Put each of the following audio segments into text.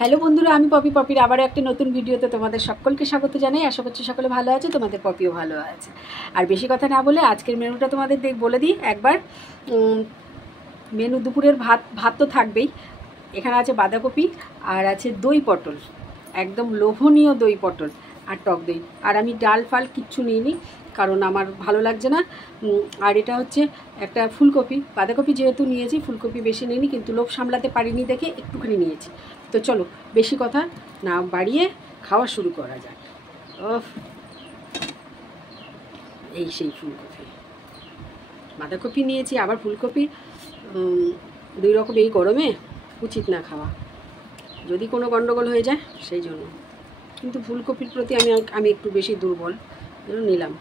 Hello বন্ধুরা, আমি পপির আবারও একটা নতুন ভিডিওতে তোমাদের সকলকে স্বাগত জানাই। আশা করছি সকলে ভালো আছে, তোমাদের পপিও ভালো আছে। আর বেশি কথা না বলে আজকের মেনুটা তোমাদের বলে দিই একবার। মেনু দুপুরের ভাত তো থাকবেই। এখানে আছে বাঁধাকপি আর আছে দই পটল, একদম লোভনীয় দই পটল আর টক দই। আর আমি ডাল ফাল কিচ্ছু নিইনি, কারণ আমার ভালো লাগছে না। আর এটা হচ্ছে একটা ফুলকপি, বাঁধাকপি যেহেতু নিয়েছি, ফুলকপি বেশি নিইনি, কিন্তু লোভ সামলাতে পারিনি দেখে একটুখানি নিয়েছি। তো চলো বেশি কথা না বাড়িয়ে খাওয়া শুরু করা যায়। এই সেই ফুলকপি, বাঁধাকপি নিয়েছি আবার ফুলকপি, দুই রকম এই গরমে উচিত না খাওয়া, যদি কোনো গন্ডগোল হয়ে যায় সেই জন্য। কিন্তু ফুলকপির প্রতি আমি একটু বেশি দুর্বল, নিলাম।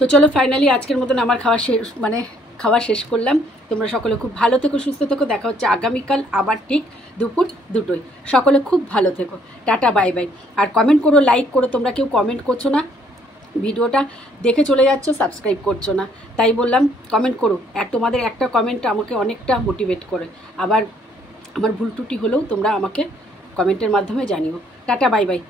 তো চলো ফাইনালি আজকের মতন আমার খাওয়া শেষ করলাম। তোমরা সকলে খুব ভালো থেকো, সুস্থ থেকো। দেখা হচ্ছে আগামীকাল আবার ঠিক দুপুর 2টোয়। সকলে খুব ভালো থেকো, টাটা, বাই বাই। আর কমেন্ট করো, লাইক করো। তোমরা কেউ কমেন্ট করছো না, ভিডিওটা দেখে চলে যাচ্ছ, সাবস্ক্রাইব করছো না। তাই বললাম কমেন্ট করো, তোমাদের একটা কমেন্ট আমাকে অনেকটা মোটিভেট করে। আবার আমার ভুল ত্রুটি হলেও তোমরা আমাকে কমেন্টের মাধ্যমে জানিও। Tata, bye bye.